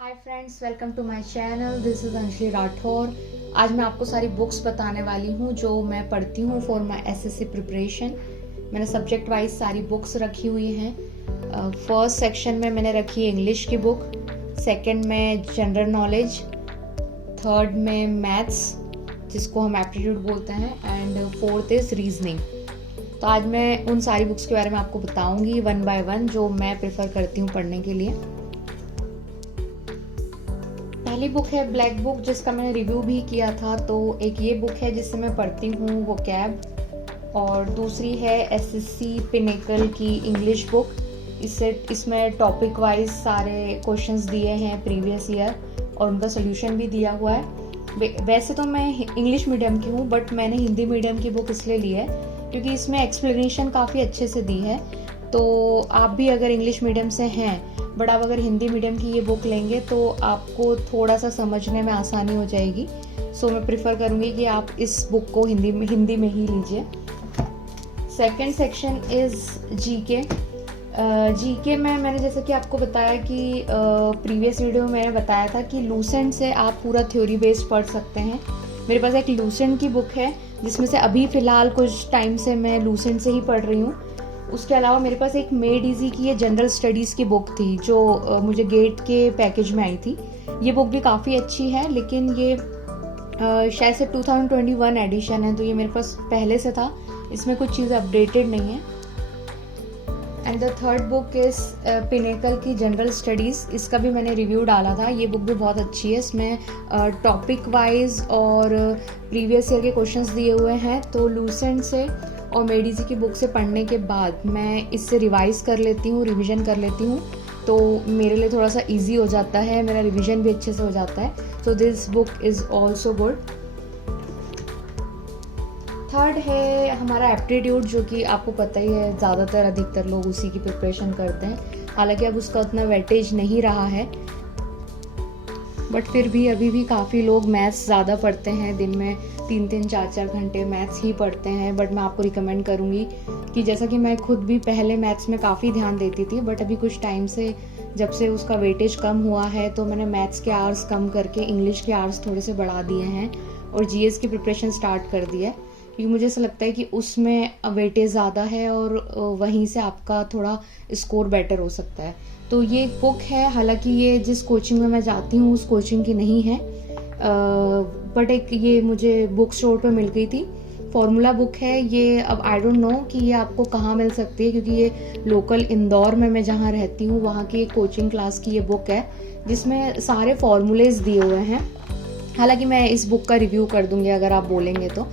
Hi friends, welcome to my channel. This is Anjali Rathore. आज मैं आपको सारी बुक्स बताने वाली हूँ जो मैं पढ़ती हूँ फॉर माय एसएससी प्रिपरेशन। मैंने सब्जेक्ट वाइज सारी बुक्स रखी हुई हैं। फर्स्ट सेक्शन में मैंने रखी इंग्लिश की बुक, सेकंड में जनरल नॉलेज, थर्ड में मैथ्स जिसको हम एप्टीट्यूड बोलते हैं, एंड फोर्थ इज़ रीजनिंग। तो आज मैं उन सारी बुक्स के बारे में आपको बताऊँगी वन बाय वन जो मैं प्रेफर करती हूँ पढ़ने के लिए। पहली बुक है ब्लैक बुक, जिसका मैंने रिव्यू भी किया था। तो एक ये बुक है जिससे मैं पढ़ती हूँ वो कैब, और दूसरी है एसएससी पिनेकल की इंग्लिश बुक। इसमें टॉपिक वाइज सारे क्वेश्चंस दिए हैं प्रीवियस ईयर और उनका सोल्यूशन भी दिया हुआ है। वैसे तो मैं इंग्लिश मीडियम की हूँ, बट मैंने हिंदी मीडियम की बुक इसलिए ली है क्योंकि इसमें एक्सप्लेनेशन काफ़ी अच्छे से दी है। तो आप भी अगर इंग्लिश मीडियम से हैं बट आप अगर हिंदी मीडियम की ये बुक लेंगे तो आपको थोड़ा सा समझने में आसानी हो जाएगी। सो मैं प्रिफर करूँगी कि आप इस बुक को हिंदी में ही लीजिए। Second section is GK. GK में मैंने जैसे कि आपको बताया कि प्रीवियस वीडियो में मैंने बताया था कि लूसेंट से आप पूरा थ्योरी बेस्ड पढ़ सकते हैं। मेरे पास एक लूसेंट की बुक है जिसमें से अभी फ़िलहाल कुछ टाइम से मैं लूसेंट से ही पढ़ रही हूँ। उसके अलावा मेरे पास एक मेड इजी की ये जनरल स्टडीज़ की बुक थी जो मुझे गेट के पैकेज में आई थी। ये बुक भी काफ़ी अच्छी है, लेकिन ये शायद से 2021 एडिशन है, तो ये मेरे पास पहले से था। इसमें कुछ चीज़ें अपडेटेड नहीं है। And the third book is pinnacle की जनरल स्टडीज़। इसका भी मैंने रिव्यू डाला था। ये बुक भी बहुत अच्छी है। इसमें टॉपिक वाइज और प्रीवियस ईयर के क्वेश्चंस दिए हुए हैं। तो लूसेंट से और मेडिजी की बुक से पढ़ने के बाद मैं इससे रिवाइज़ कर लेती हूँ, रिवीजन कर लेती हूँ, तो मेरे लिए थोड़ा सा इजी हो जाता है, मेरा रिवीजन भी अच्छे से हो जाता है। So this book is also good. Third है हमारा एप्टीट्यूड, जो कि आपको पता ही है ज़्यादातर अधिकतर लोग उसी की प्रिपरेशन करते हैं। हालांकि अब उसका उतना वेटेज नहीं रहा है, बट फिर भी अभी भी काफ़ी लोग मैथ्स ज़्यादा पढ़ते हैं। दिन में 3-3, 4-4 घंटे मैथ्स ही पढ़ते हैं। बट मैं आपको रिकमेंड करूँगी कि जैसा कि मैं खुद भी पहले मैथ्स में काफ़ी ध्यान देती थी, बट अभी कुछ टाइम से जब से उसका वेटेज कम हुआ है तो मैंने मैथ्स के आवर्स कम करके इंग्लिश के आवर्स थोड़े से बढ़ा दिए हैं और जीएस की प्रिपरेशन स्टार्ट कर दी है, क्योंकि मुझे ऐसा लगता है कि उसमें वेटेज ज़्यादा है और वहीं से आपका थोड़ा स्कोर बेटर हो सकता है। तो ये एक बुक है, हालांकि ये जिस कोचिंग में मैं जाती हूँ उस कोचिंग की नहीं है, बट एक ये मुझे बुक स्टोर पे मिल गई थी। फॉर्मूला बुक है ये। अब आई डोंट नो कि ये आपको कहाँ मिल सकती है, क्योंकि ये लोकल इंदौर में मैं जहाँ रहती हूँ वहाँ की एक कोचिंग क्लास की ये बुक है जिसमें सारे फॉर्मूलेज दिए हुए हैं। हालांकि मैं इस बुक का रिव्यू कर दूँगी अगर आप बोलेंगे तो।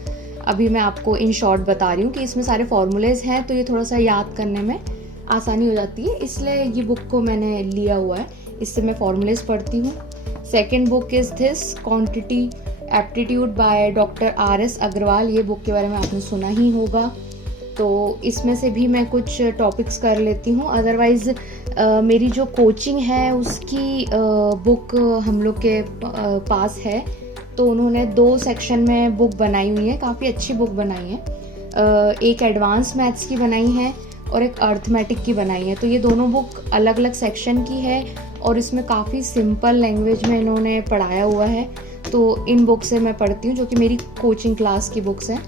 अभी मैं आपको इन शॉर्ट बता रही हूँ कि इसमें सारे फॉर्मूलेज हैं, तो ये थोड़ा सा याद करने में आसानी हो जाती है, इसलिए ये बुक को मैंने लिया हुआ है। इससे मैं फॉर्मूलेज पढ़ती हूँ। Second book is this quantity aptitude by doctor RS Agarwal. ये बुक के बारे में आपने सुना ही होगा। तो इसमें से भी मैं कुछ टॉपिक्स कर लेती हूँ। अदरवाइज़ मेरी जो कोचिंग है उसकी बुक हम लोग के पास है, तो उन्होंने 2 सेक्शन में बुक बनाई हुई है, काफ़ी अच्छी बुक बनाई है। एक एडवांस मैथ्स की बनाई है और एक अर्थमेटिक की बनाई है। तो ये दोनों बुक अलग अलग सेक्शन की है और इसमें काफ़ी सिंपल लैंग्वेज में इन्होंने पढ़ाया हुआ है। तो इन बुक से मैं पढ़ती हूँ, जो कि मेरी कोचिंग क्लास की बुक्स हैं।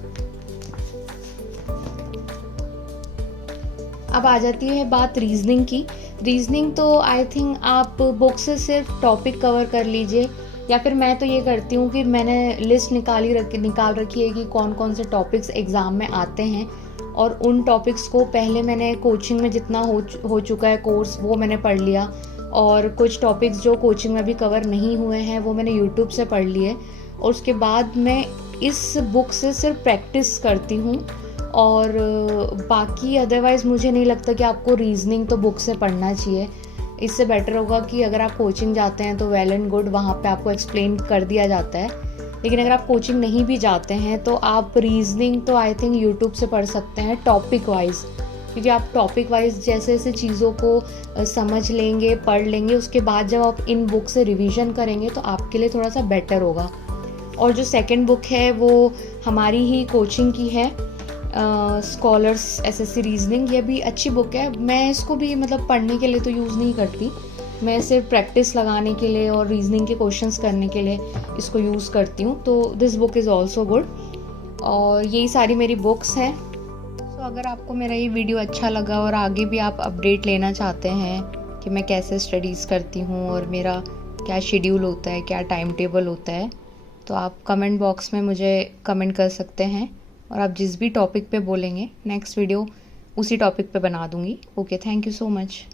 अब आ जाती है बात रीजनिंग की। रीजनिंग तो आई थिंक आप बुक से सिर्फ टॉपिक कवर कर लीजिए, या फिर मैं तो ये करती हूँ कि मैंने लिस्ट निकाल रखी है कि कौन कौन से टॉपिक्स एग्ज़ाम में आते हैं, और उन टॉपिक्स को पहले मैंने कोचिंग में जितना हो चुका है कोर्स वो मैंने पढ़ लिया, और कुछ टॉपिक्स जो कोचिंग में भी कवर नहीं हुए हैं वो मैंने यूट्यूब से पढ़ लिए, और उसके बाद मैं इस बुक से सिर्फ प्रैक्टिस करती हूँ। और बाकी अदरवाइज़ मुझे नहीं लगता कि आपको रीजनिंग तो बुक से पढ़ना चाहिए। इससे बेटर होगा कि अगर आप कोचिंग जाते हैं तो वेल एंड गुड, वहाँ पे आपको एक्सप्लेन कर दिया जाता है। लेकिन अगर आप कोचिंग नहीं भी जाते हैं तो आप रीजनिंग तो आई थिंक यूट्यूब से पढ़ सकते हैं टॉपिक वाइज, क्योंकि आप टॉपिक वाइज जैसे जैसे चीज़ों को समझ लेंगे, पढ़ लेंगे, उसके बाद जब आप इन बुक से रिवीजन करेंगे तो आपके लिए थोड़ा सा बेटर होगा। और जो सेकंड बुक है वो हमारी ही कोचिंग की है, स्कॉलर्स एसएससी रीजनिंग। ये भी अच्छी बुक है। मैं इसको भी मतलब पढ़ने के लिए तो यूज़ नहीं करती, मैं सिर्फ प्रैक्टिस लगाने के लिए और रीजनिंग के क्वेश्चंस करने के लिए इसको यूज़ करती हूँ। तो this book is also good. और यही सारी मेरी बुक्स हैं। तो अगर आपको मेरा ये वीडियो अच्छा लगा और आगे भी आप अपडेट लेना चाहते हैं कि मैं कैसे स्टडीज़ करती हूँ और मेरा क्या शेड्यूल होता है, क्या टाइम टेबल होता है, तो आप कमेंट बॉक्स में मुझे कमेंट कर सकते हैं। और आप जिस भी टॉपिक पे बोलेंगे नेक्स्ट वीडियो उसी टॉपिक पे बना दूँगी। Okay, thank you so much.